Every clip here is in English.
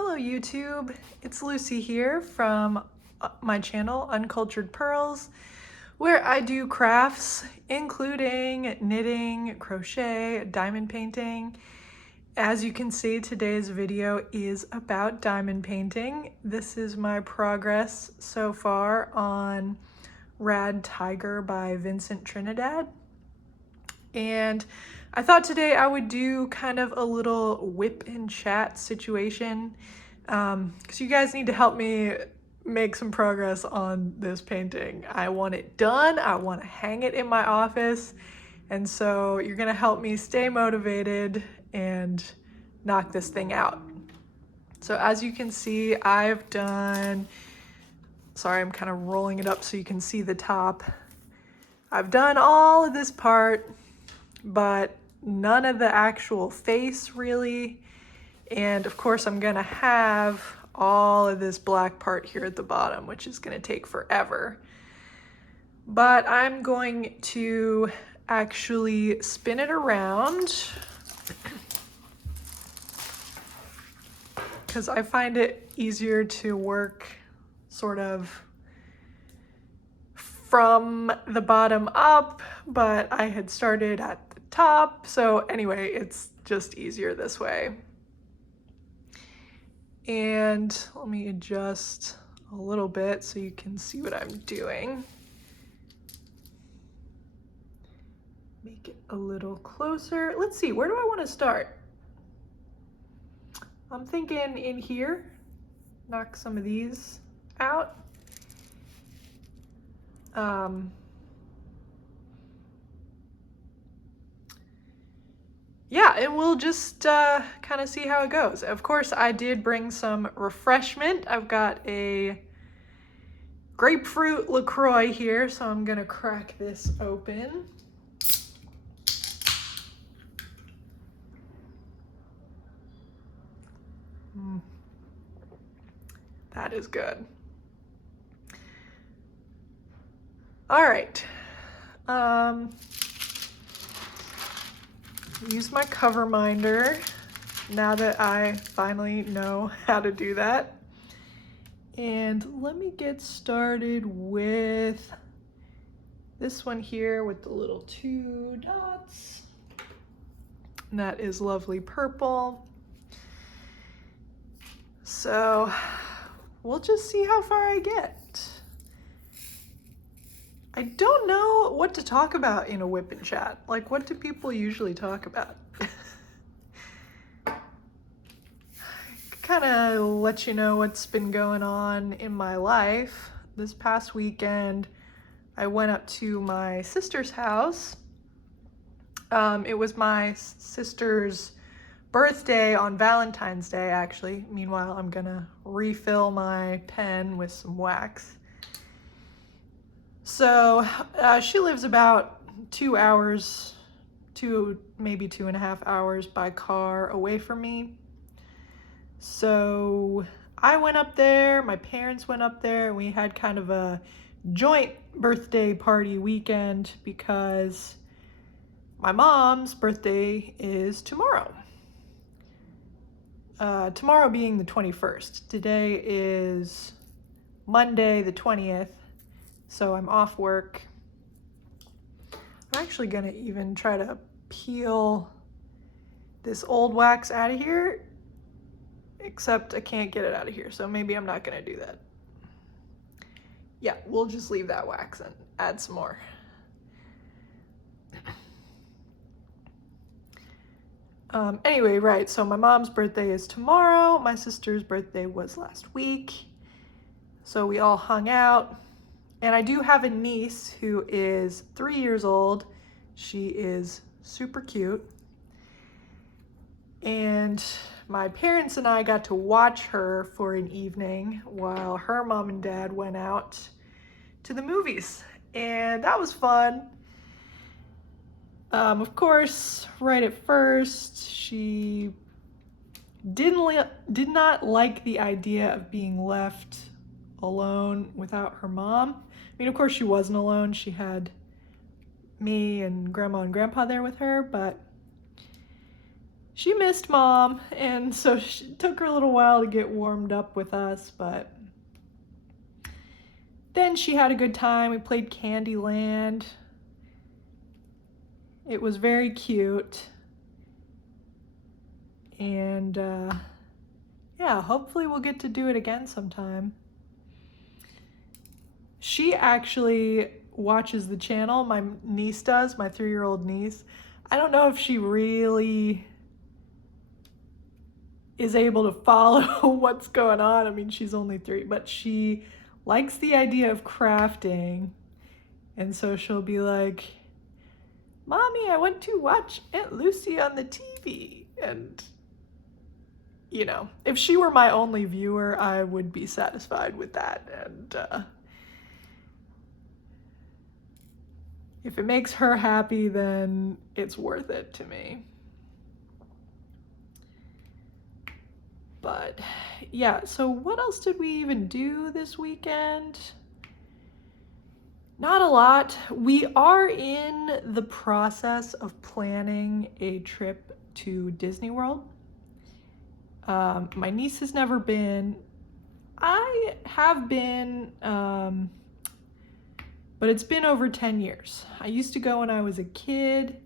Hello YouTube, it's Lucy here from my channel Uncultured Pearls, where I do crafts including knitting, crochet, diamond painting. As you can see, today's video is about diamond painting. This is my progress so far on Rad Tiger by Vincent Trinidad. And I thought today I would do kind of a little whip and chat situation because you guys need to help me make some progress on this painting. I want it done, I want to hang it in my office, and so you're gonna help me stay motivated and knock this thing out. So as you can see, I've done, sorry, I'm kind of rolling it up so you can see the top. I've done all of this part, but none of the actual face really. And of course I'm gonna have all of this black part here at the bottom, which is gonna take forever. But I'm going to actually spin it around because I find it easier to work sort of from the bottom up, but I had started at the top. So anyway, it's just easier this way. And let me adjust a little bit so you can see what I'm doing. Make it a little closer. Let's see, where do I want to start? I'm thinking in here, knock some of these out. Yeah, and we'll just kind of see how it goes. Of course, I did bring some refreshment. I've got a grapefruit LaCroix here, so I'm gonna crack this open. That is good. All right. Use my cover minder now that I finally know how to do that. And let me get started with this one here with the little 2 dots. And that is lovely purple. So we'll just see how far I get. I don't know what to talk about in a whip and chat. Like, what do people usually talk about? Kind of let you know what's been going on in my life. This past weekend, I went up to my sister's house. It was my sister's birthday on Valentine's Day, actually. Meanwhile, I'm gonna refill my pen with some wax. So she lives about 2 hours, maybe 2.5 hours by car away from me. So I went up there, my parents went up there, and we had kind of a joint birthday party weekend because my mom's birthday is tomorrow. Tomorrow being the 21st. Today is Monday the 20th. So I'm off work. I'm actually gonna even try to peel this old wax out of here, except I can't get it out of here, so maybe I'm not gonna do that. Yeah, we'll just leave that wax and add some more. Anyway, right, so my mom's birthday is tomorrow. My sister's birthday was last week. So we all hung out. And I do have a niece who is 3 years old. She is super cute. And my parents and I got to watch her for an evening while her mom and dad went out to the movies. And that was fun. Of course, right at first, she did not like the idea of being left alone without her mom. I mean, of course she wasn't alone. She had me and grandma and grandpa there with her, but she missed Mom, and so it took her a little while to get warmed up with us, but then she had a good time. We played Candyland. It was very cute. And yeah, hopefully we'll get to do it again sometime. She actually watches the channel. My niece does, my 3-year-old niece. I don't know if she really is able to follow what's going on. I mean, she's only 3, but she likes the idea of crafting. And so she'll be like, Mommy, I want to watch Aunt Lucy on the TV. And, you know, if she were my only viewer, I would be satisfied with that. And if it makes her happy, then it's worth it to me. But yeah, so what else did we even do this weekend? Not a lot. We are in the process of planning a trip to Disney World. My niece has never been. I have been, but it's been over 10 years. I used to go when I was a kid,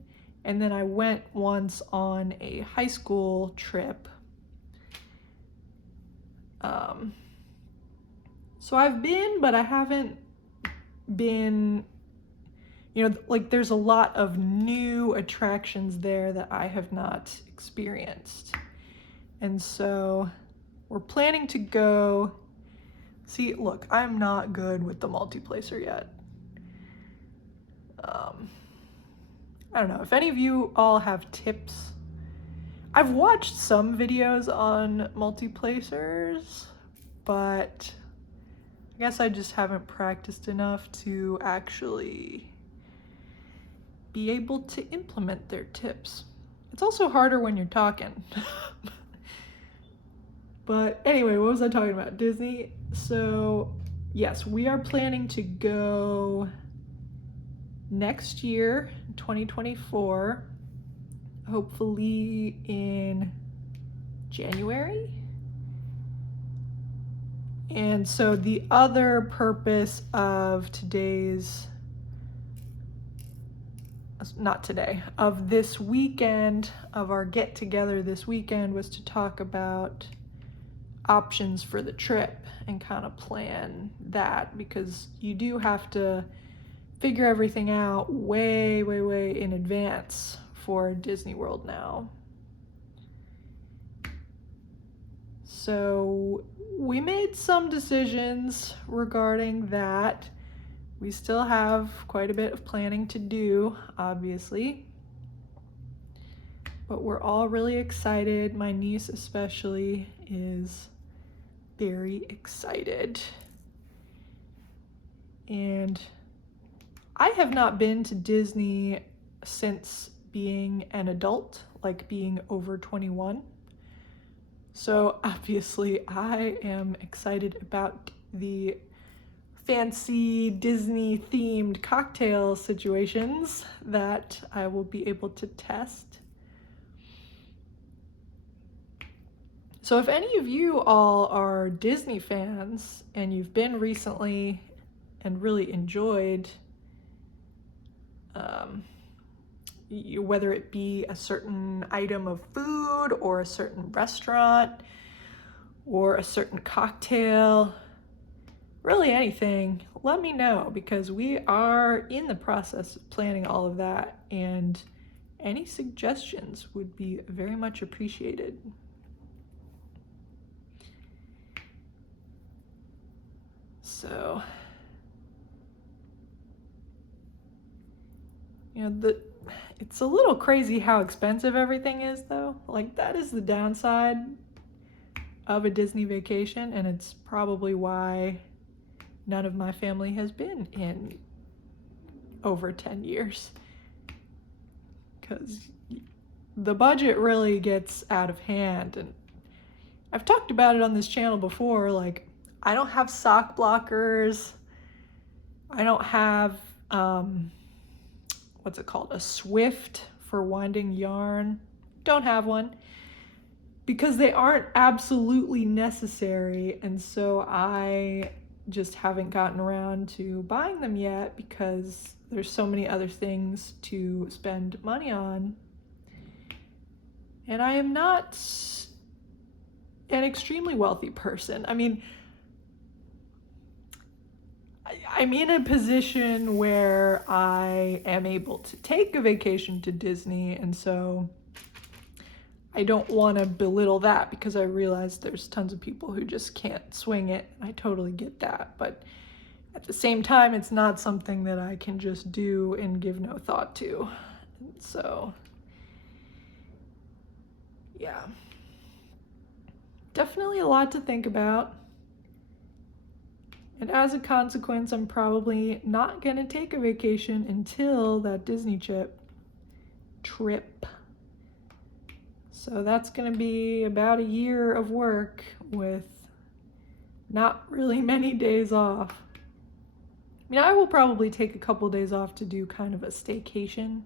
and then I went once on a high school trip. So I've been, but I haven't been, you know, like there's a lot of new attractions there that I have not experienced. And so we're planning to go. See, look, I'm not good with the multiplacer yet. I don't know if any of you all have tips. I've watched some videos on multiplacers, but I guess I just haven't practiced enough to actually be able to implement their tips. It's also harder when you're talking. But anyway, what was I talking about? Disney. So yes, we are planning to go next year, 2024, hopefully in January. And so the other purpose of of this weekend, of our get together this weekend, was to talk about options for the trip and kind of plan that, because you do have to figure everything out way in advance for Disney World now. So we made some decisions regarding that. We still have quite a bit of planning to do, obviously, but we're all really excited. My niece especially is very excited. And I have not been to Disney since being an adult, like being over 21. So obviously I am excited about the fancy Disney themed cocktail situations that I will be able to test. So if any of you all are Disney fans and you've been recently and really enjoyed, whether it be a certain item of food or a certain restaurant or a certain cocktail, really anything, let me know, because we are in the process of planning all of that, and any suggestions would be very much appreciated. So, you know, it's a little crazy how expensive everything is, though. Like, that is the downside of a Disney vacation, and it's probably why none of my family has been in over 10 years. Because the budget really gets out of hand, and I've talked about it on this channel before. Like, I don't have sock blockers. I don't have, what's it called? A Swift for winding yarn. Don't have one. because they aren't absolutely necessary, and so I just haven't gotten around to buying them yet because there's so many other things to spend money on. And I am not an extremely wealthy person. I mean, I'm in a position where I am able to take a vacation to Disney, and so I don't want to belittle that because I realize there's tons of people who just can't swing it. I totally get that, but at the same time, it's not something that I can just do and give no thought to. And so, yeah, definitely a lot to think about. And as a consequence, I'm probably not gonna take a vacation until that Disney trip. So that's gonna be about a year of work with not really many days off. I mean, I will probably take a couple days off to do kind of a staycation,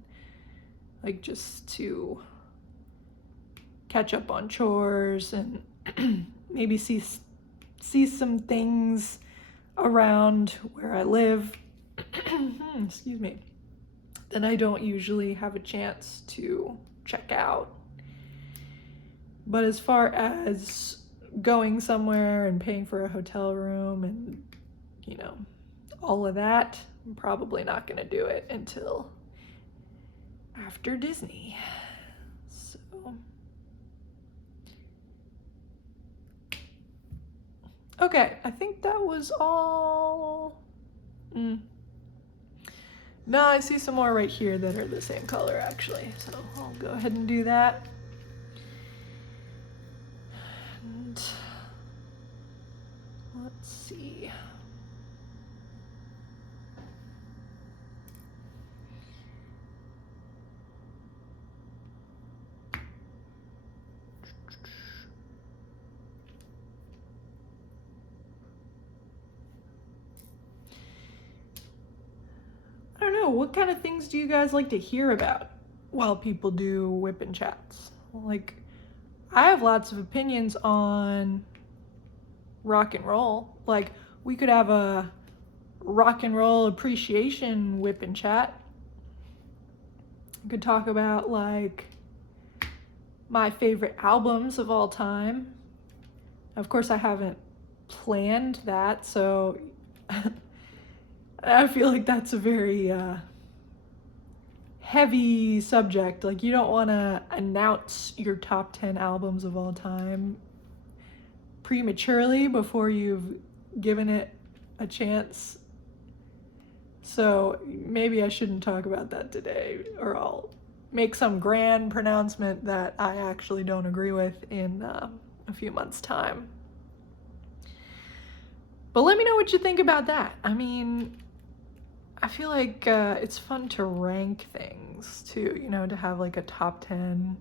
like just to catch up on chores and maybe see some things around where I live, excuse me, that I don't usually have a chance to check out. But as far as going somewhere and paying for a hotel room and, you know, all of that, I'm probably not going to do it until after Disney. So, okay, I think that was all. No, I see some more right here that are the same color actually, so I'll go ahead and do that. And let's see. I don't know, what kind of things do you guys like to hear about while people do whip and chats? Like, I have lots of opinions on rock and roll. Like, we could have a rock and roll appreciation whip and chat. I could talk about like my favorite albums of all time. Of course, I haven't planned that, so I feel like that's a very heavy subject. Like, you don't want to announce your top 10 albums of all time prematurely before you've given it a chance. So maybe I shouldn't talk about that today, or I'll make some grand pronouncement that I actually don't agree with in a few months' time. But let me know what you think about that. I mean, I feel like it's fun to rank things too, you know, to have like a top 10.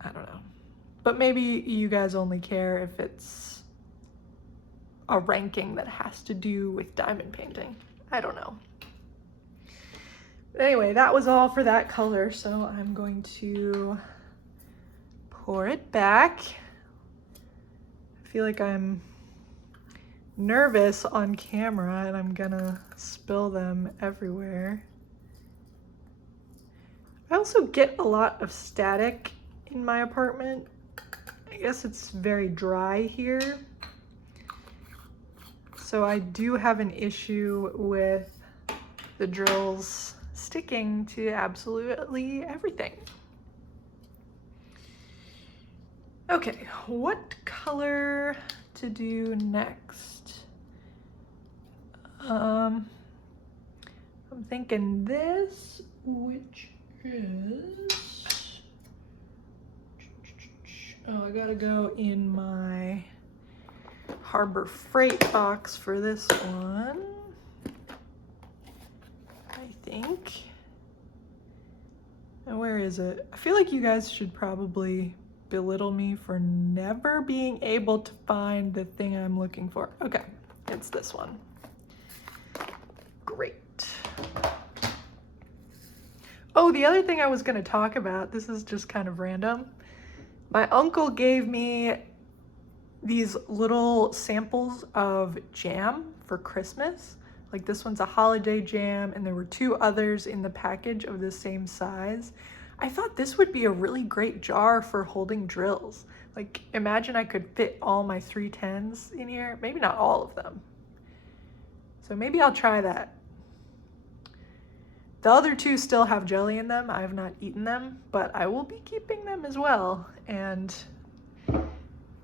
I don't know. But maybe you guys only care if it's a ranking that has to do with diamond painting. I don't know. But anyway, that was all for that color, so I'm going to pour it back. I feel like I'm nervous on camera and I'm gonna spill them everywhere. I also get a lot of static in my apartment. I guess it's very dry here. So I do have an issue with the drills sticking to absolutely everything. Okay, what color to do next? I'm thinking this, which is, oh, I gotta go in my Harbor Freight box for this one, I think. And where is it? I feel like you guys should probably belittle me for never being able to find the thing I'm looking for. Okay, it's this one. Great. Oh, the other thing I was going to talk about, this is just kind of random. My uncle gave me these little samples of jam for Christmas. Like this one's a holiday jam, and there were 2 others in the package of the same size. I thought this would be a really great jar for holding drills. Like imagine I could fit all my 310s in here, maybe not all of them. So maybe I'll try that. The other 2 still have jelly in them. I have not eaten them, but I will be keeping them as well and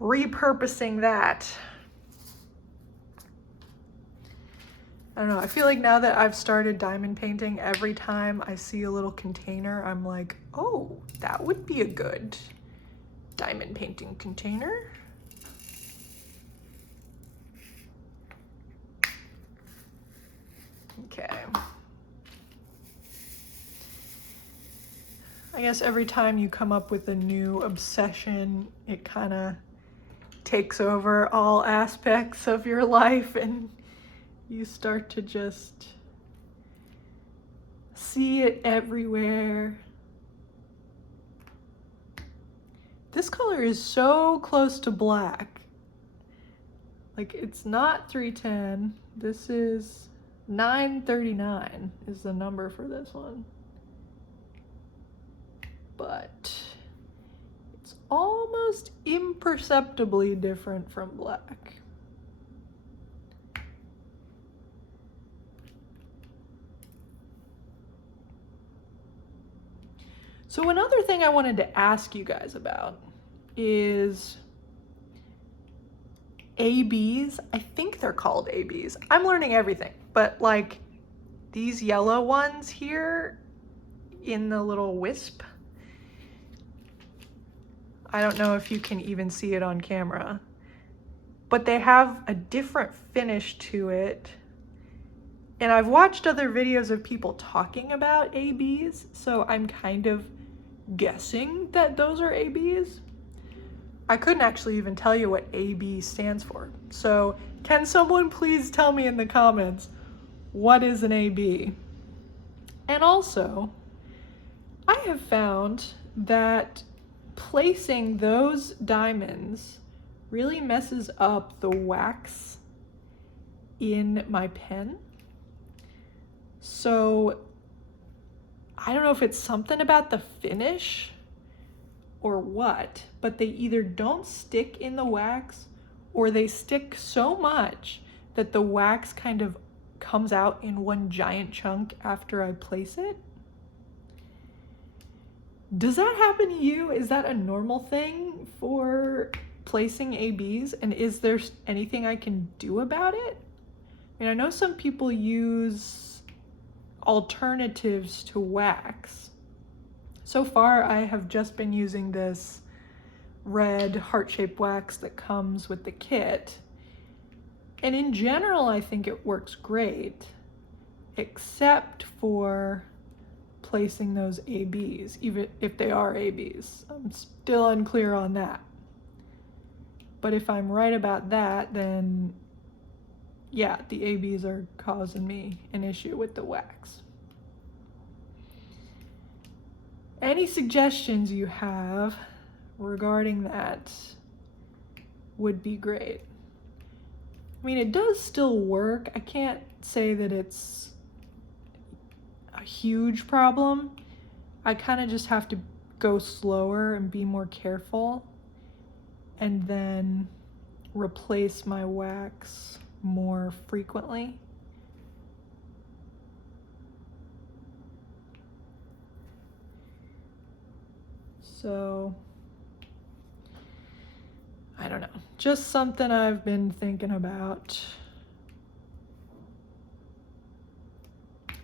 repurposing that. I don't know, I feel like now that I've started diamond painting, every time I see a little container, I'm like, oh, that would be a good diamond painting container. Okay. I guess every time you come up with a new obsession, it kind of takes over all aspects of your life and you start to just see it everywhere. This color is so close to black. Like it's not 310. This is 939 is the number for this one. But it's almost imperceptibly different from black. So another thing I wanted to ask you guys about is ABs. I think they're called ABs. I'm learning everything, but like these yellow ones here in the little wisp, I don't know if you can even see it on camera, but they have a different finish to it. And I've watched other videos of people talking about ABs, so I'm kind of guessing that those are ABs. I couldn't actually even tell you what AB stands for. So can someone please tell me in the comments, what is an AB? And also, I have found that placing those diamonds really messes up the wax in my pen. So I don't know if it's something about the finish or what, but they either don't stick in the wax or they stick so much that the wax kind of comes out in one giant chunk after I place it. Does that happen to you? Is that a normal thing for placing ABs? And is there anything I can do about it? I mean, I know some people use alternatives to wax. So far, I have just been using this red heart-shaped wax that comes with the kit. And in general, I think it works great, except for placing those ABs, even if they are ABs. I'm still unclear on that. But if I'm right about that, then yeah, the ABs are causing me an issue with the wax. Any suggestions you have regarding that would be great. I mean, it does still work. I can't say that it's a huge problem. I kind of just have to go slower and be more careful, and then replace my wax more frequently. So I don't know, just something I've been thinking about.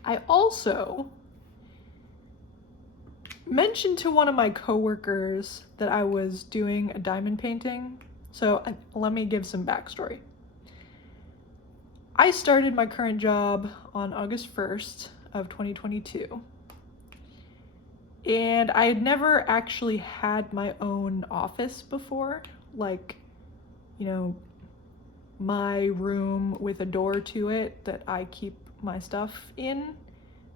I also mentioned to one of my coworkers that I was doing a diamond painting. So let me give some backstory. I started my current job on August 1st of 2022. And I had never actually had my own office before, like, you know, my room with a door to it that I keep my stuff in.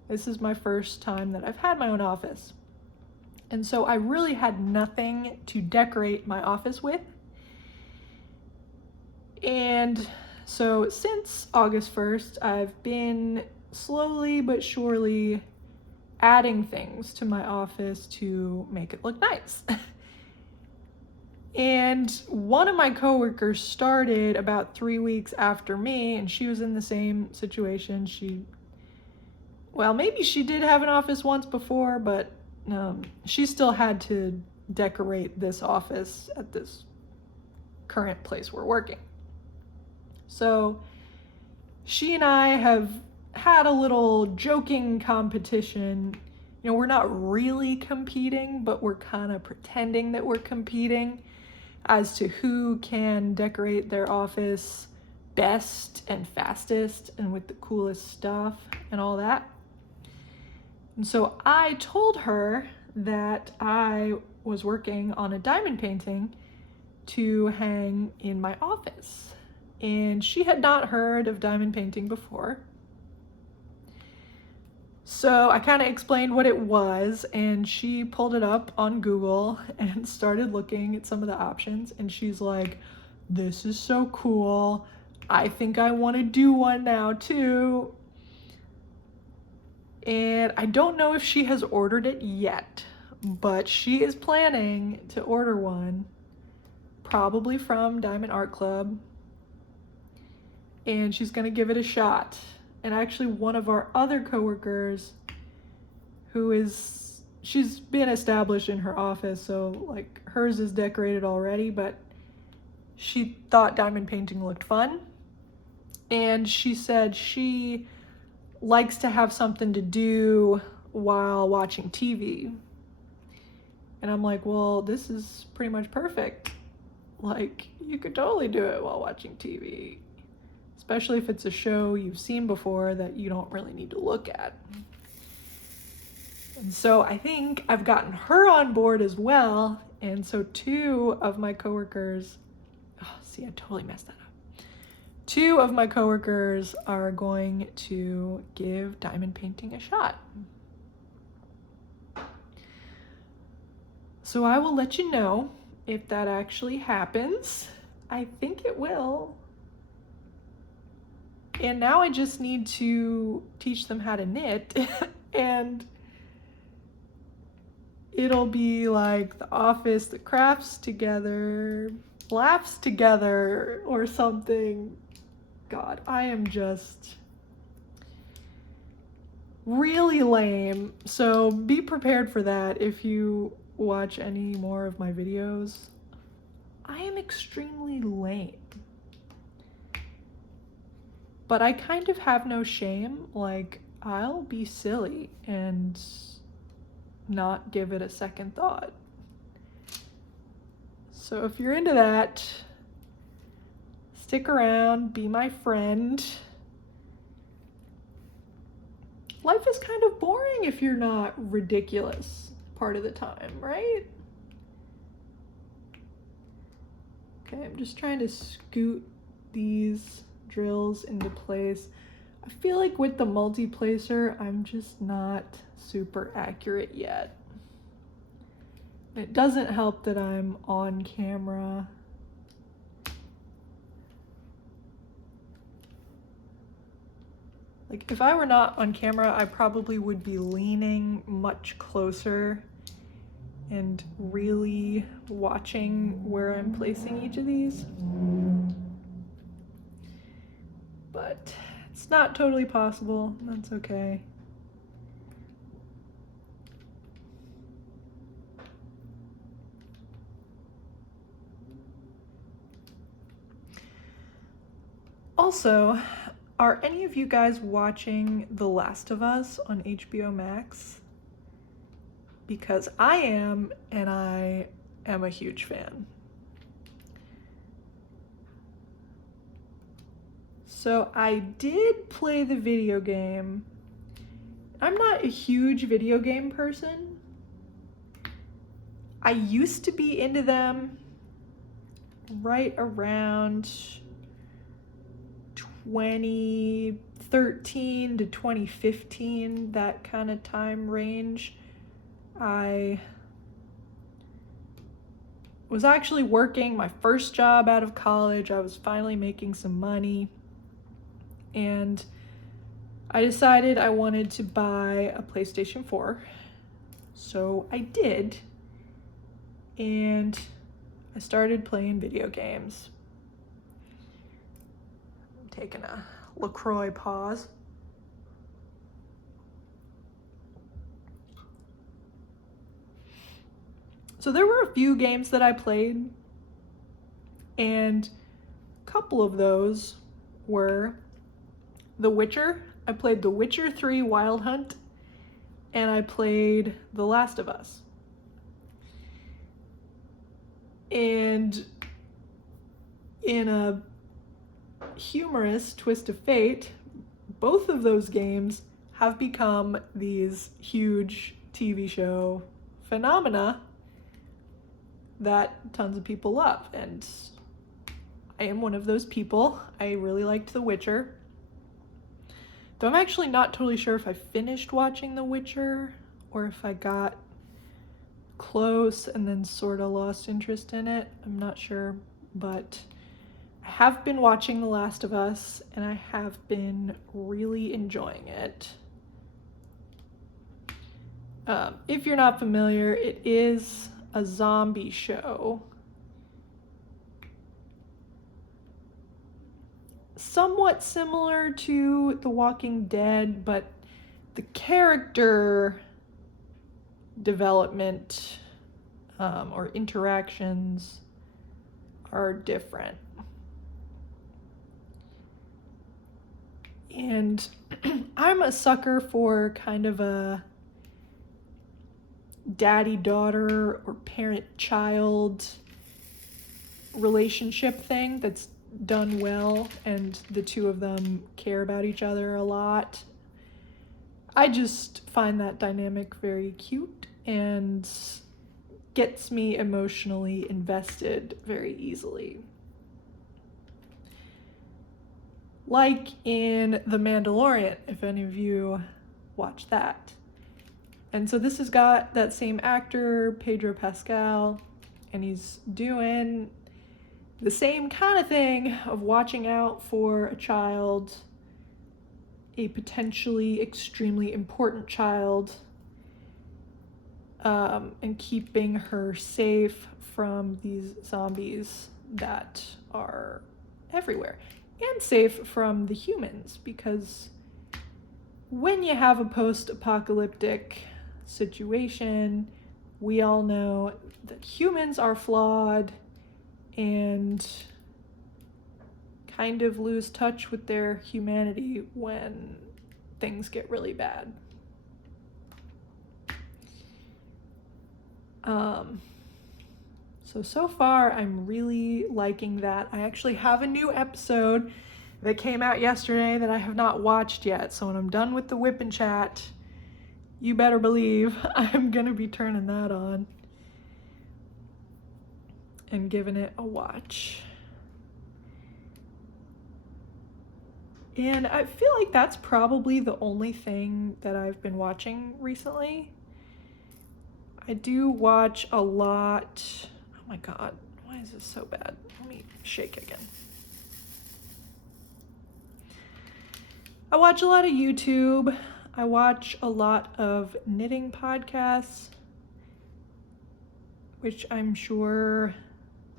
This is my first time that I've had my own office. And so I really had nothing to decorate my office with. And so since August 1st, I've been slowly but surely adding things to my office to make it look nice. And one of my coworkers started about 3 weeks after me, and she was in the same situation. Well, maybe she did have an office once before, but she still had to decorate this office at this current place we're working. So she and I have had a little joking competition. You know, we're not really competing, but we're kind of pretending that we're competing as to who can decorate their office best and fastest and with the coolest stuff and all that. And so I told her that I was working on a diamond painting to hang in my office. And she had not heard of diamond painting before. So I kind of explained what it was, and she pulled it up on Google and started looking at some of the options, and she's like, "This is so cool. I think I want to do one now too." And I don't know if she has ordered it yet, but she is planning to order one, probably from Diamond Art Club, and she's gonna give it a shot. And actually one of our other coworkers she's been established in her office, so like hers is decorated already, but she thought diamond painting looked fun. And she said she likes to have something to do while watching TV. And I'm like, well, this is pretty much perfect. Like, you could totally do it while watching TV, especially if it's a show you've seen before that you don't really need to look at. And so I think I've gotten her on board as well. And so two of my coworkers, I totally messed that up. Two of my coworkers are going to give diamond painting a shot. So I will let you know if that actually happens. I think it will. And now I just need to teach them how to knit and it'll be like the office that crafts together, laughs together, or something. God, I am just really lame. So be prepared for that if you watch any more of my videos. I am extremely lame. But I kind of have no shame. Like, I'll be silly and not give it a second thought. So if you're into that, stick around, be my friend. Life is kind of boring if you're not ridiculous part of the time, right? Okay, I'm just trying to scoot these drills into place. I feel like with the multi-placer, I'm just not super accurate yet. It doesn't help that I'm on camera. Like, if I were not on camera, I probably would be leaning much closer and really watching where I'm placing each of these. But it's not totally possible. That's okay. Also, are any of you guys watching The Last of Us on HBO Max? Because I am, and I am a huge fan. So I did play the video game. I'm not a huge video game person. I used to be into them right around 2013 to 2015, that kind of time range. I was actually working my first job out of college. I was finally making some money, and I decided I wanted to buy a PlayStation 4. So I did, and I started playing video games. I'm taking a LaCroix pause. So there were a few games that I played, and a couple of those were The Witcher. I played The Witcher 3 Wild Hunt, and I played The Last of Us. And in a humorous twist of fate, both of those games have become these huge TV show phenomena that tons of people love, and I am one of those people. I really liked The Witcher. Though I'm actually not totally sure if I finished watching The Witcher or if I got close and then sort of lost interest in it. I'm not sure, but I have been watching The Last of Us, and I have been really enjoying it. If you're not familiar, it is a zombie show. Somewhat similar to The Walking Dead, but the character development or interactions are different. And I'm a sucker for kind of a daddy-daughter or parent-child relationship thing that's done well, and the two of them care about each other a lot. I just find that dynamic very cute and gets me emotionally invested very easily. Like in The Mandalorian, if any of you watch that. And so this has got that same actor, Pedro Pascal, and he's doing the same kind of thing of watching out for a child, a potentially extremely important child, and keeping her safe from these zombies that are everywhere, and safe from the humans, because when you have a post-apocalyptic situation, we all know that humans are flawed and kind of lose touch with their humanity when things get really bad. So far I'm really liking that. I actually have a new episode that came out yesterday that I have not watched yet, so when I'm done with the Whip and Chat, you better believe I'm gonna be turning that on and giving it a watch. And I feel like that's probably the only thing that I've been watching recently. I do watch a lot. Oh my god, why is this so bad? Let me shake again. I watch a lot of YouTube. I watch a lot of knitting podcasts, which I'm sure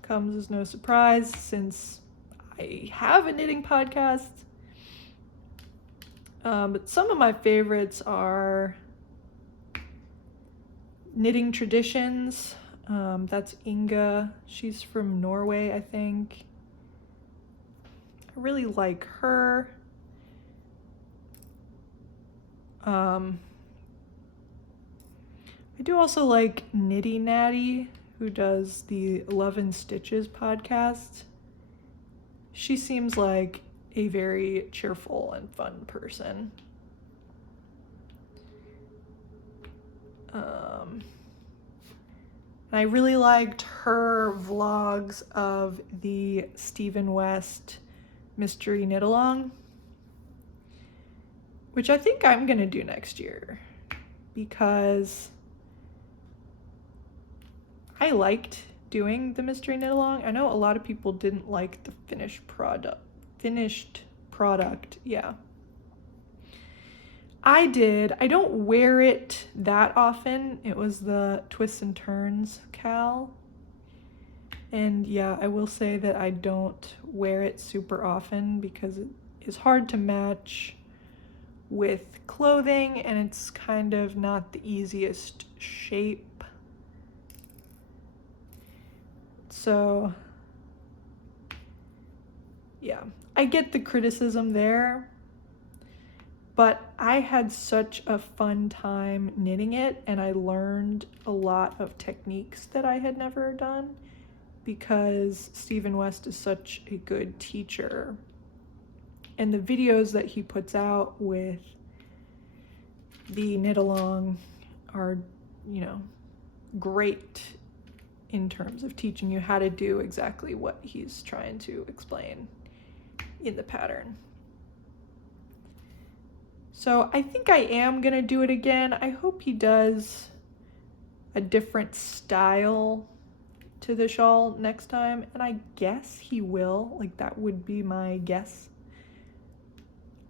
comes as no surprise since I have a knitting podcast. But some of my favorites are Knitting Traditions. That's Inga. She's from Norway, I think. I really like her. I do also like Nitty Natty, who does the Love and Stitches podcast. She seems like a very cheerful and fun person. I really liked her vlogs of the Stephen West Mystery Knit Along, which I think I'm gonna do next year because I liked doing the mystery knit along. I know a lot of people didn't like the finished product, yeah. I did. I don't wear it that often. It was the Twists and Turns Cal. And yeah, I will say that I don't wear it super often because it is hard to match with clothing and it's kind of not the easiest shape. So yeah, I get the criticism there, but I had such a fun time knitting it and I learned a lot of techniques that I had never done because Stephen West is such a good teacher. And the videos that he puts out with the knit along are, you know, great in terms of teaching you how to do exactly what he's trying to explain in the pattern. So I think I am gonna do it again. I hope he does a different style to the shawl next time, and I guess he will. Like, that would be my guess.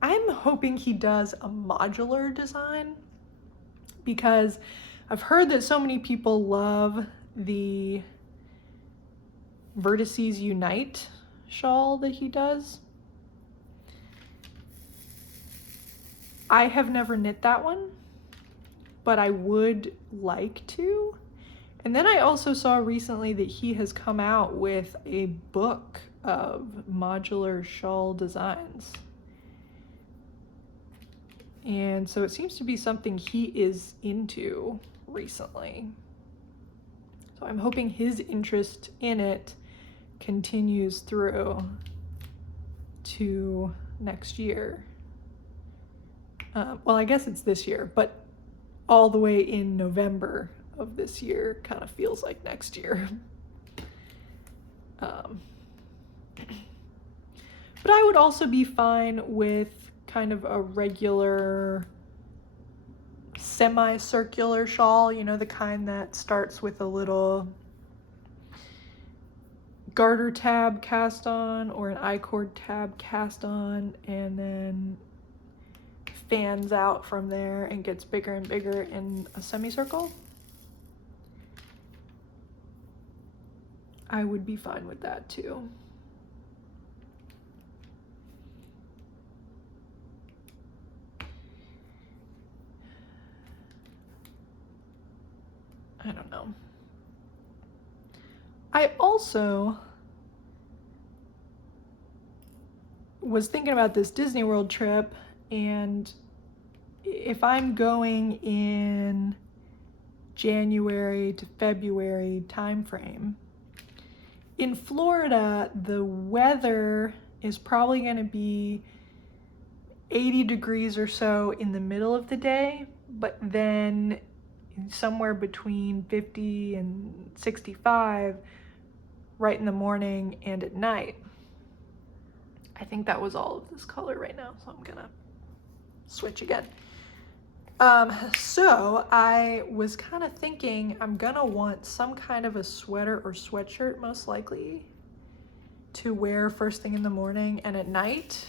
I'm hoping he does a modular design because I've heard that so many people love the Vertices Unite shawl that he does. I have never knit that one, but I would like to. And then I also saw recently that he has come out with a book of modular shawl designs. And so it seems to be something he is into recently. So I'm hoping his interest in it continues through to next year. Well, I guess it's this year, but all the way in November of this year kind of feels like next year. But I would also be fine with kind of a regular semicircular shawl, you know, the kind that starts with a little garter tab cast on or an I-cord tab cast on and then fans out from there and gets bigger and bigger in a semicircle. I would be fine with that too. I don't know. I also was thinking about this Disney World trip, and if I'm going in January to February timeframe, in Florida, the weather is probably going to be 80 degrees or so in the middle of the day, but then somewhere between 50 and 65 right in the morning and at night. I think that was all of this color right now, so I'm gonna switch again. So I was kind of thinking I'm gonna want some kind of a sweater or sweatshirt, most likely, to wear first thing in the morning and at night.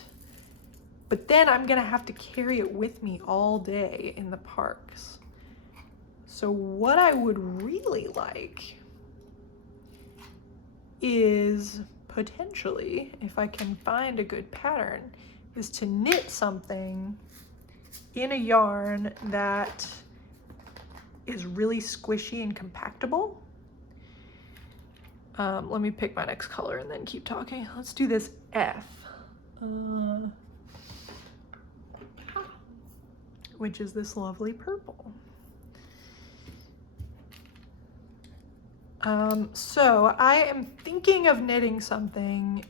But then I'm gonna have to carry it with me all day in the parks. So what I would really like is potentially, if I can find a good pattern, is to knit something in a yarn that is really squishy and compactable. Let me pick my next color and then keep talking. Let's do this F, which is this lovely purple. So I am thinking of knitting something,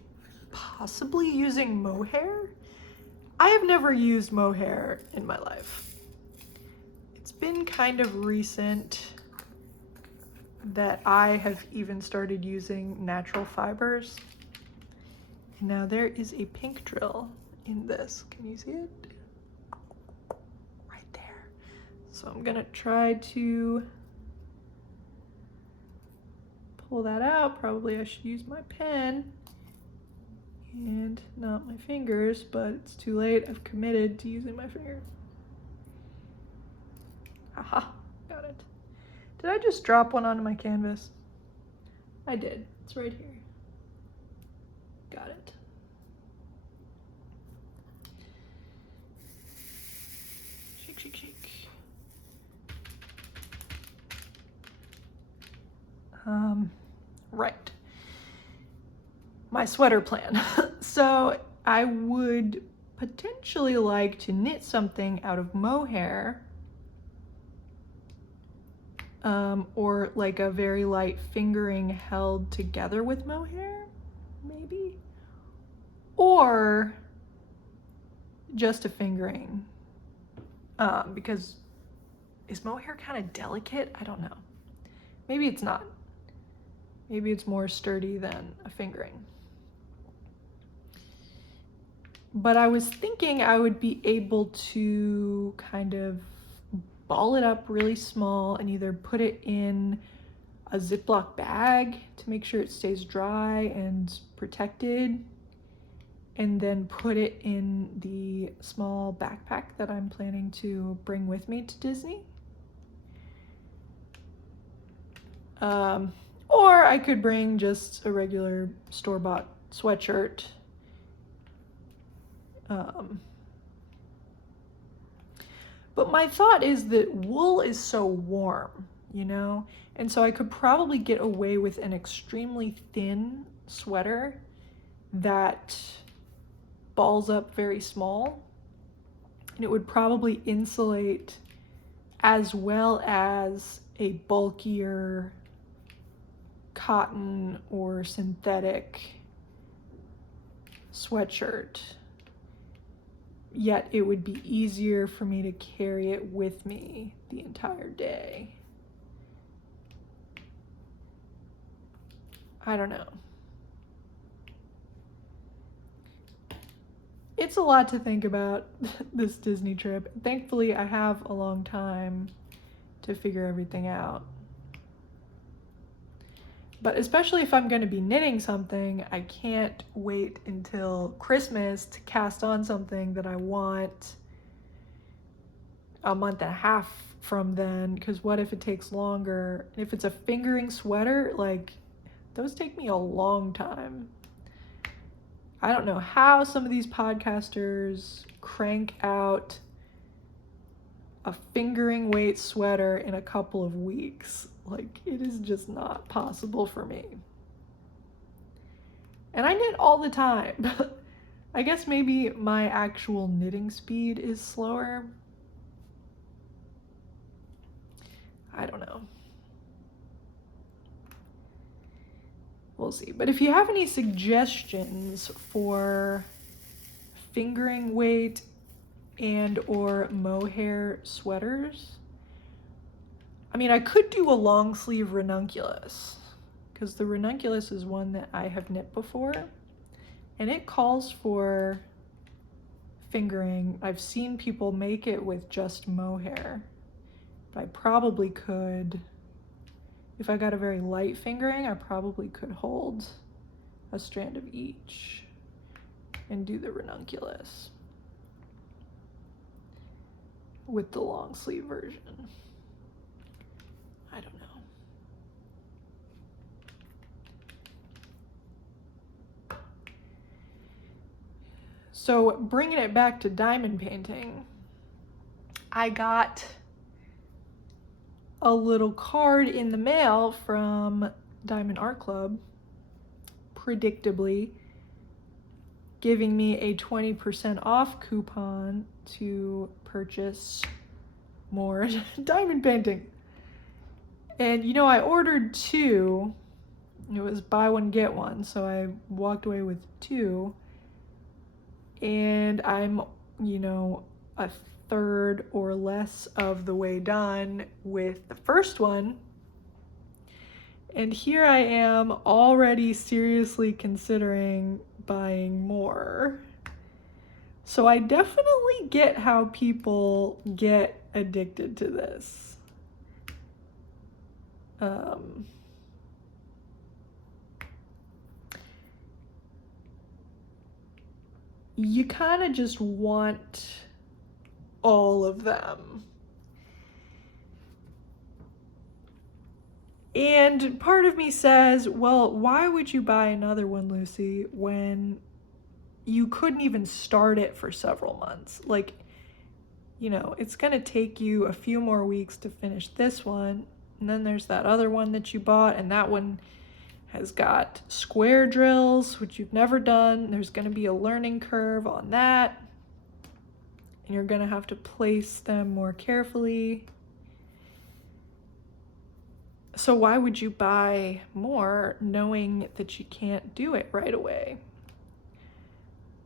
possibly using mohair. I have never used mohair in my life. It's been kind of recent that I have even started using natural fibers. Now there is a pink drill in this. Can you see it? Right there. So I'm gonna try to pull that out. Probably I should use my pen and not my fingers, but it's too late. I've committed to using my finger. Aha, got it. Did I just drop one onto my canvas? I did. It's right here. Got it. Shake, shake, shake. Right. My sweater plan. So I would potentially like to knit something out of mohair, or like a very light fingering held together with mohair, maybe, or just a fingering, because is mohair kind of delicate? I don't know. Maybe it's not. Maybe it's more sturdy than a fingering. But I was thinking I would be able to kind of ball it up really small and either put it in a Ziploc bag to make sure it stays dry and protected, and then put it in the small backpack that I'm planning to bring with me to Disney. Or I could bring just a regular store-bought sweatshirt. But my thought is that wool is so warm, you know? And so I could probably get away with an extremely thin sweater that balls up very small. And it would probably insulate as well as a bulkier cotton or synthetic sweatshirt, yet it would be easier for me to carry it with me the entire day. I don't know. It's a lot to think about, this Disney trip. Thankfully, I have a long time to figure everything out. But especially if I'm going to be knitting something, I can't wait until Christmas to cast on something that I want a month and a half from then, because what if it takes longer? If it's a fingering sweater, like, those take me a long time. I don't know how some of these podcasters crank out a fingering weight sweater in a couple of weeks. Like, it is just not possible for me. And I knit all the time. I guess maybe my actual knitting speed is slower. I don't know. We'll see. But if you have any suggestions for fingering weight and or mohair sweaters, I mean, I could do a long sleeve ranunculus, because the ranunculus is one that I have knit before, and it calls for fingering. I've seen people make it with just mohair, but I probably could, if I got a very light fingering, I probably could hold a strand of each and do the ranunculus with the long sleeve version. I don't know. So bringing it back to diamond painting, I got a little card in the mail from Diamond Art Club, predictably giving me a 20% off coupon to purchase more diamond painting. And you know, I ordered 2. It was buy one, get one. So I walked away with 2. And I'm, you know, a third or less of the way done with the first one. And here I am already seriously considering buying more. So I definitely get how people get addicted to this. you kind of just want all of them. And part of me says, well, why would you buy another one, Lucy, when you couldn't even start it for several months? Like, you know, it's going to take you a few more weeks to finish this one. And then there's that other one that you bought, and that one has got square drills, which you've never done. There's going to be a learning curve on that. And you're going to have to place them more carefully. So why would you buy more knowing that you can't do it right away?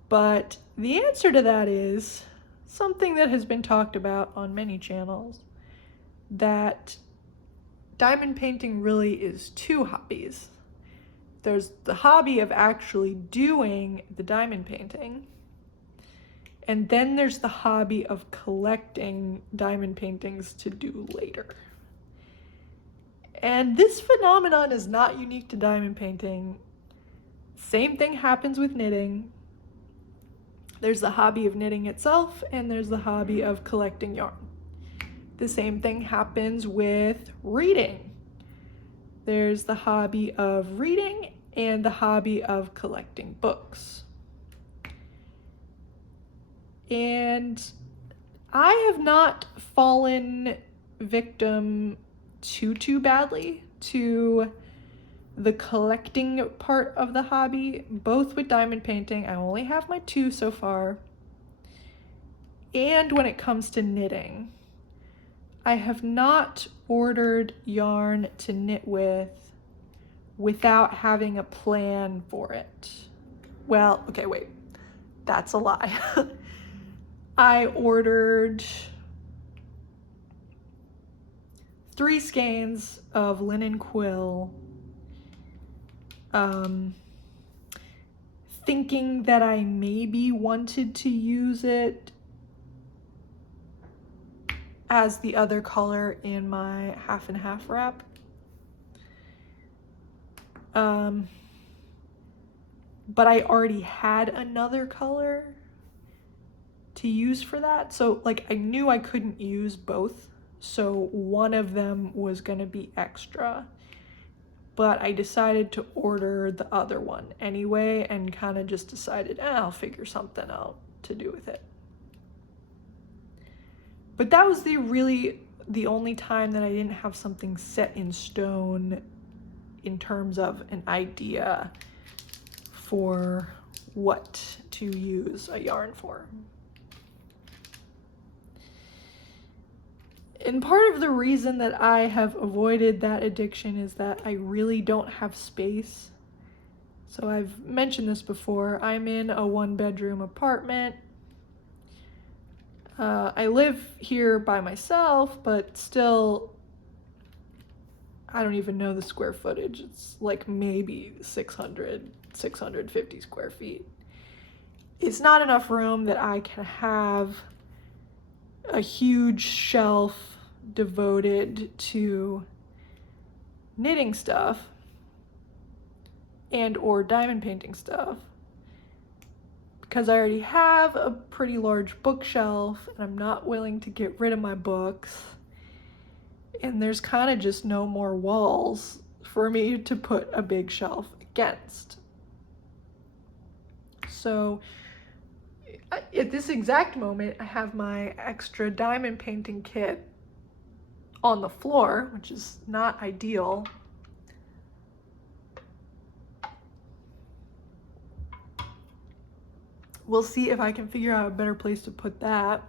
But the answer to that is something that has been talked about on many channels, that diamond painting really is two hobbies. There's the hobby of actually doing the diamond painting, and then there's the hobby of collecting diamond paintings to do later. And this phenomenon is not unique to diamond painting. Same thing happens with knitting. There's the hobby of knitting itself, and there's the hobby of collecting yarn. The same thing happens with reading. There's the hobby of reading and the hobby of collecting books. And I have not fallen victim too badly to the collecting part of the hobby, both with diamond painting. I only have my 2 so far. And when it comes to knitting, I have not ordered yarn to knit with without having a plan for it. Well, okay, wait, that's a lie. I ordered 3 skeins of linen quill, thinking that I maybe wanted to use it as the other color in my half and half wrap. But I already had another color to use for that. So like I knew I couldn't use both. So one of them was gonna be extra. But I decided to order the other one anyway, and kind of just decided, I'll figure something out to do with it. But that was the only time that I didn't have something set in stone in terms of an idea for what to use a yarn for. And part of the reason that I have avoided that addiction is that I really don't have space. So I've mentioned this before. I'm in a 1-bedroom apartment. I live here by myself, but still, I don't even know the square footage. It's like maybe 650 square feet. It's not enough room that I can have a huge shelf devoted to knitting stuff and or diamond painting stuff, because I already have a pretty large bookshelf and I'm not willing to get rid of my books, and there's kind of just no more walls for me to put a big shelf against. So at this exact moment, I have my extra diamond painting kit on the floor, which is not ideal. We'll see if I can figure out a better place to put that.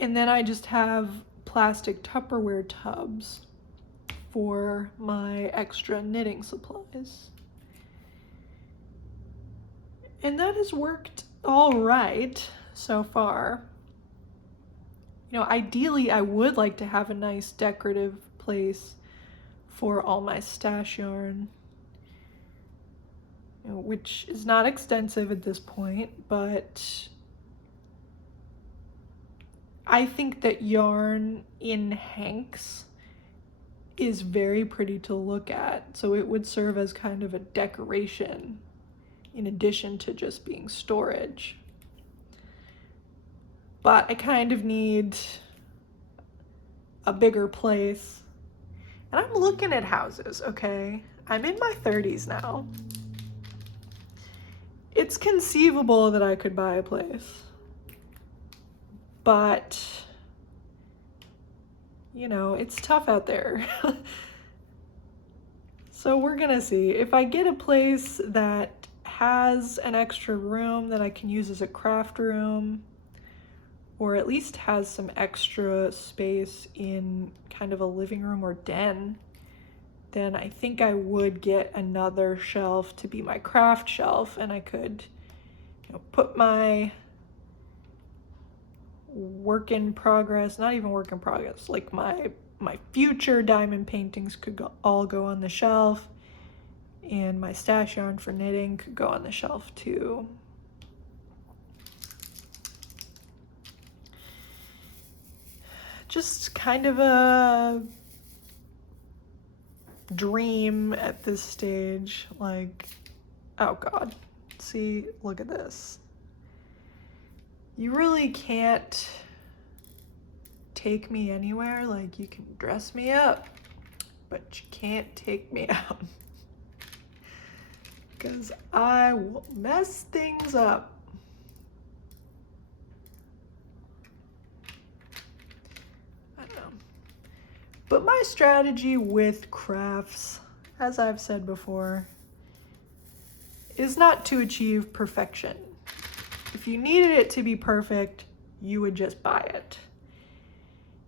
And then I just have plastic Tupperware tubs for my extra knitting supplies. And that has worked all right so far. You know, ideally I would like to have a nice decorative place for all my stash yarn, you know, which is not extensive at this point, but I think that yarn in hanks is very pretty to look at, so it would serve as kind of a decoration in addition to just being storage. But I kind of need a bigger place. And I'm looking at houses, okay? I'm in my 30s now. It's conceivable that I could buy a place. But, you know, it's tough out there. So we're gonna see. If I get a place that has an extra room that I can use as a craft room, or at least has some extra space in kind of a living room or den, then I think I would get another shelf to be my craft shelf, and I could, you know, put my work in progress, not even work in progress, like my future diamond paintings could all go on the shelf, and my stash yarn for knitting could go on the shelf too. Just kind of a dream at this stage. Like, oh God, see, look at this. You really can't take me anywhere. Like, you can dress me up, but you can't take me out. Because I will mess things up. I don't know. But my strategy with crafts, as I've said before, is not to achieve perfection. If you needed it to be perfect, you would just buy it.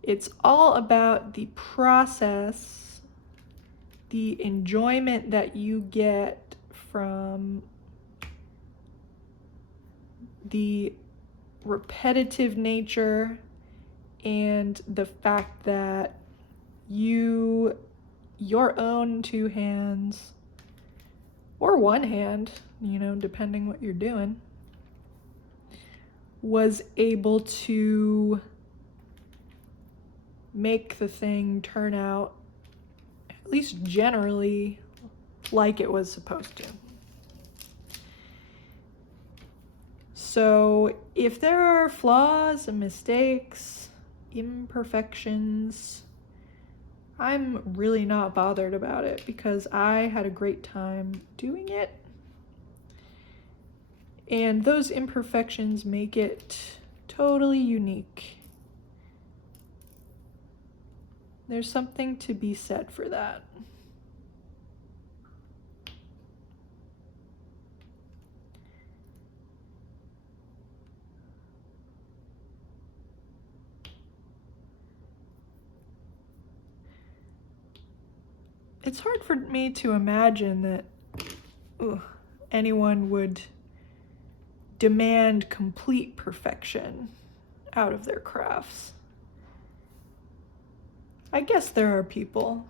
It's all about the process, the enjoyment that you get from the repetitive nature and the fact that your own two hands, or one hand, you know, depending what you're doing, was able to make the thing turn out, at least generally, like it was supposed to. So if there are flaws and mistakes, imperfections, I'm really not bothered about it because I had a great time doing it. And those imperfections make it totally unique. There's something to be said for that. It's hard for me to imagine that anyone would demand complete perfection out of their crafts. I guess there are people,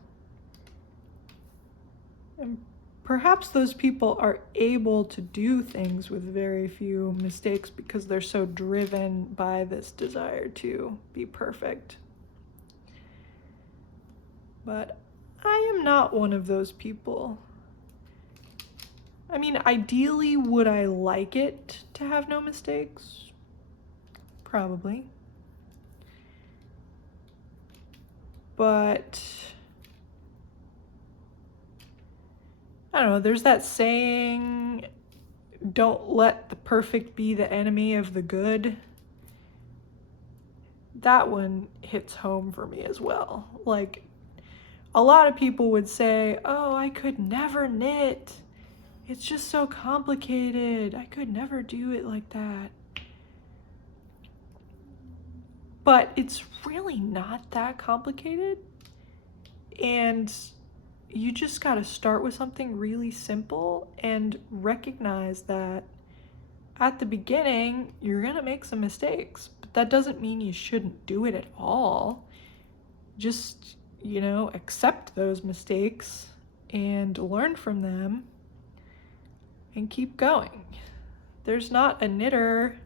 and perhaps those people are able to do things with very few mistakes because they're so driven by this desire to be perfect. But I am not one of those people. I mean, ideally, would I like it to have no mistakes? Probably. But I don't know, there's that saying, don't let the perfect be the enemy of the good. That one hits home for me as well. Like, a lot of people would say, oh, I could never knit. It's just so complicated. I could never do it like that. But it's really not that complicated. And you just got to start with something really simple and recognize that at the beginning, you're going to make some mistakes. But that doesn't mean you shouldn't do it at all. Just, you know, accept those mistakes and learn from them and keep going. There's not a knitter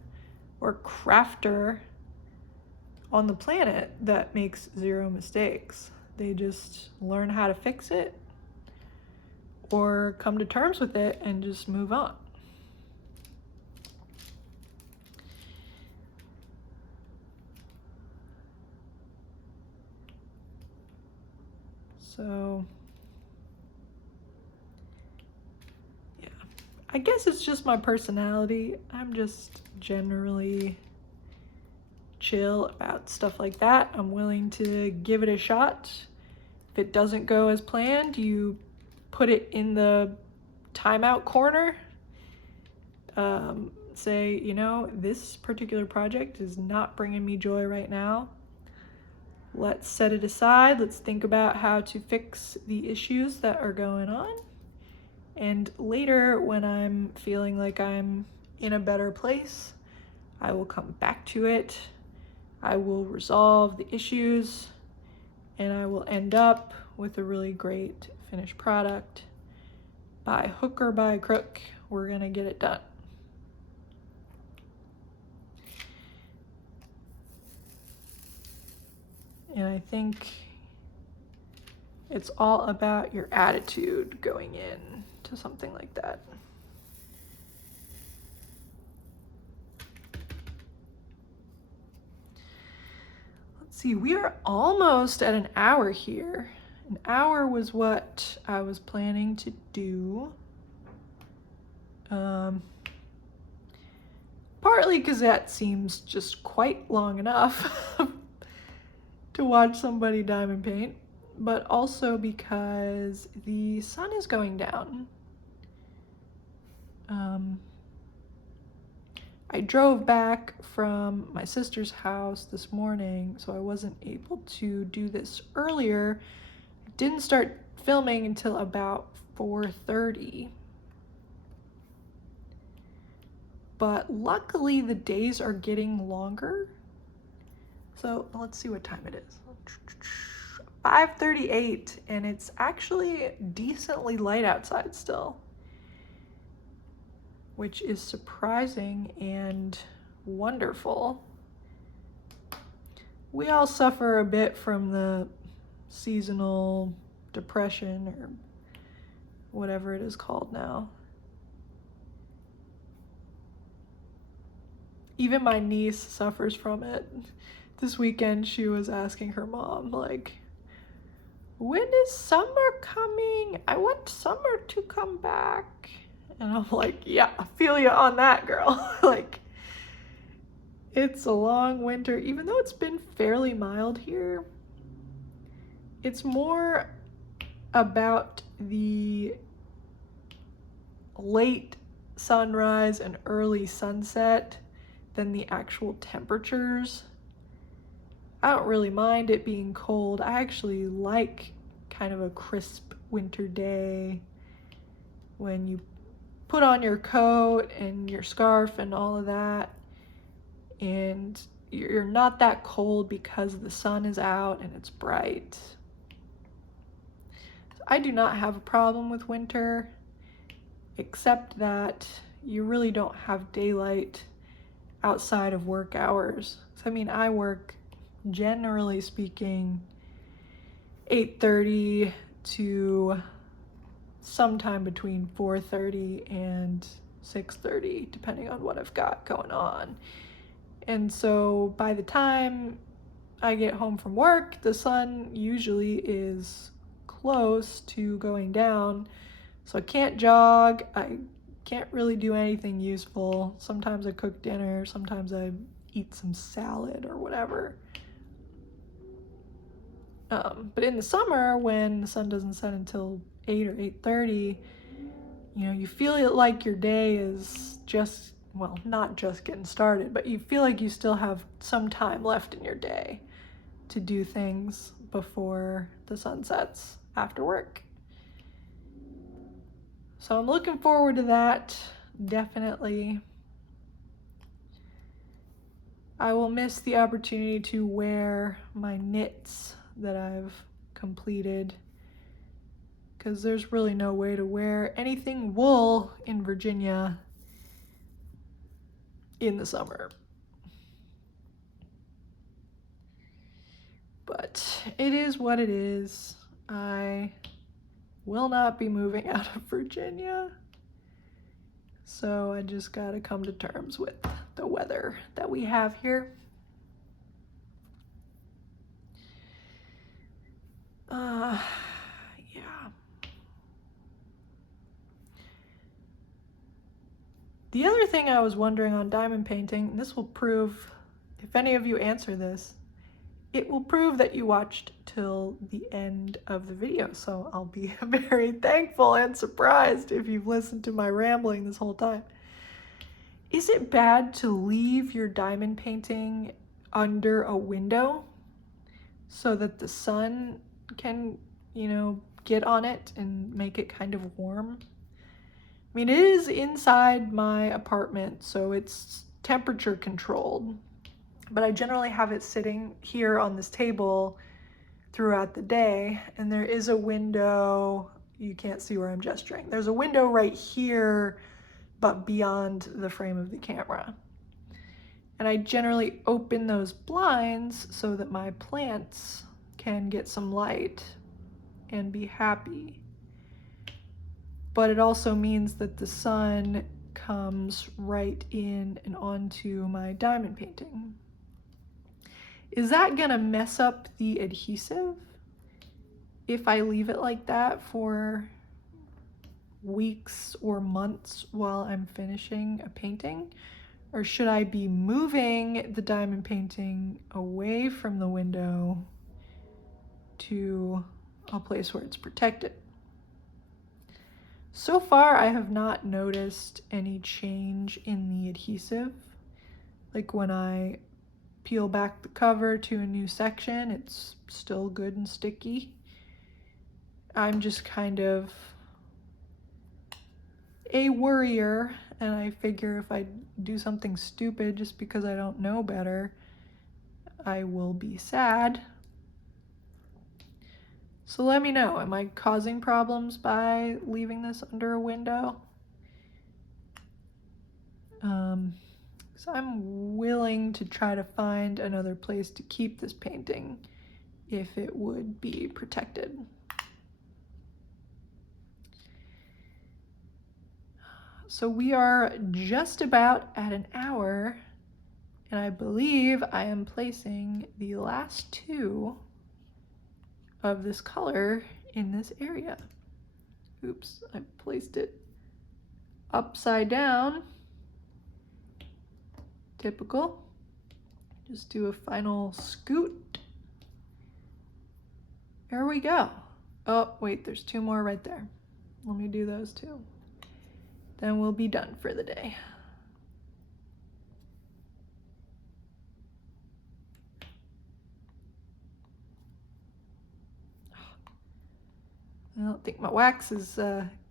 or crafter on the planet that makes zero mistakes. They just learn how to fix it or come to terms with it and just move on. So yeah, I guess it's just my personality. I'm just generally chill about stuff like that. I'm willing to give it a shot. If it doesn't go as planned, you put it in the timeout corner. Say, you know, this particular project is not bringing me joy right now. Let's set it aside. Let's think about how to fix the issues that are going on. And later, when I'm feeling like I'm in a better place, I will come back to it. I will resolve the issues, and I will end up with a really great finished product. By hook or by crook, we're gonna get it done. And I think it's all about your attitude going in to something like that. Let's see, we are almost at an hour here. An hour was what I was planning to do. Partly because that seems just quite long enough to watch somebody diamond paint, but also because the sun is going down. I drove back from my sister's house this morning, so I wasn't able to do this earlier. I didn't start filming until about 4:30. But luckily the days are getting longer. So let's see what time it is. 5:38, and it's actually decently light outside still, which is surprising and wonderful. We all suffer a bit from the seasonal depression, or whatever it is called now. Even my niece suffers from it. This weekend she was asking her mom, like, when is summer coming? I want summer to come back. And I'm like, yeah, I feel you on that, girl. Like, it's a long winter. Even though it's been fairly mild here, it's more about the late sunrise and early sunset than the actual temperatures. I don't really mind it being cold. I actually like kind of a crisp winter day when you put on your coat and your scarf and all of that, and you're not that cold because the sun is out and it's bright. I do not have a problem with winter, except that you really don't have daylight outside of work hours. So, I mean, I work, generally speaking, 8:30 to sometime between 4:30 and 6:30, depending on what I've got going on. And so by the time I get home from work, the sun usually is close to going down. So I can't jog, I can't really do anything useful. Sometimes I cook dinner, sometimes I eat some salad or whatever. But in the summer, when the sun doesn't set until 8 or 8:30, you know, you feel it like your day is just, well, not just getting started, but you feel like you still have some time left in your day to do things before the sun sets after work. So I'm looking forward to that, definitely. I will miss the opportunity to wear my knits that I've completed, because there's really no way to wear anything wool in Virginia in the summer. But it is what it is. I will not be moving out of Virginia, so I just gotta come to terms with the weather that we have here. The other thing I was wondering on diamond painting, and this will prove, if any of you answer this, it will prove that you watched till the end of the video. So I'll be very thankful and surprised if you've listened to my rambling this whole time. Is it bad to leave your diamond painting under a window so that the sun can, get on it and make it kind of warm? I mean, it is inside my apartment, so it's temperature controlled, but I generally have it sitting here on this table throughout the day, and there is a window. You can't see where I'm gesturing. There's a window right here, but beyond the frame of the camera. And I generally open those blinds so that my plants can get some light and be happy. But it also means that the sun comes right in and onto my diamond painting. Is that gonna mess up the adhesive if I leave it like that for weeks or months while I'm finishing a painting? Or should I be moving the diamond painting away from the window to a place where it's protected? So far, I have not noticed any change in the adhesive. Like when I peel back the cover to a new section, it's still good and sticky. I'm just kind of a worrier, and I figure if I do something stupid just because I don't know better, I will be sad. So let me know, am I causing problems by leaving this under a window? So I'm willing to try to find another place to keep this painting if it would be protected. So we are just about at an hour, and I believe I am placing the last two of this color in this area. Oops, I placed it upside down. Typical. Just do a final scoot. There we go. Oh, wait, there's two more right there. Let me do those two. Then we'll be done for the day. I don't think my wax is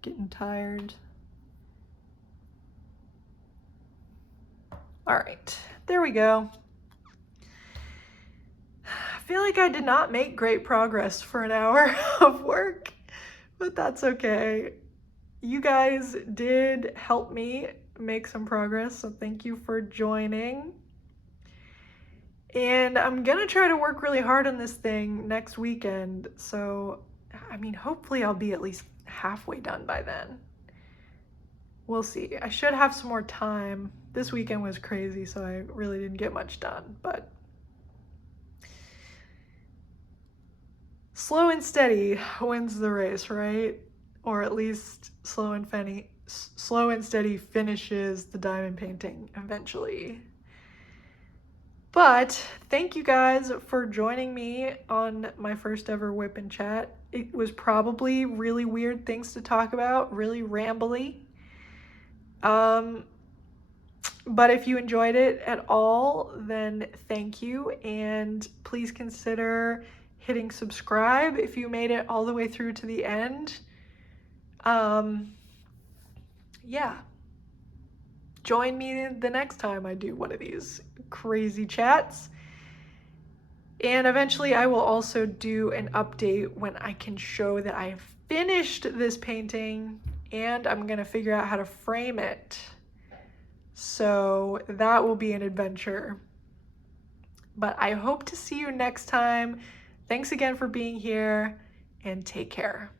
getting tired. All right, there we go. I feel like I did not make great progress for an hour of work, but that's okay. You guys did help me make some progress, so thank you for joining. And I'm gonna try to work really hard on this thing next weekend, so I mean, hopefully I'll be at least halfway done by then. We'll see. I should have some more time. This weekend was crazy, so I really didn't get much done, but slow and steady wins the race, right? Or at least slow and steady finishes the diamond painting eventually. But thank you guys for joining me on my first ever whip and chat. It was probably really weird things to talk about, really rambly. But if you enjoyed it at all, then thank you, and please consider hitting subscribe if you made it all the way through to the end. Yeah. Join me the next time I do one of these crazy chats. And eventually I will also do an update when I can show that I have finished this painting, and I'm gonna figure out how to frame it. So that will be an adventure. But I hope to see you next time. Thanks again for being here, and take care.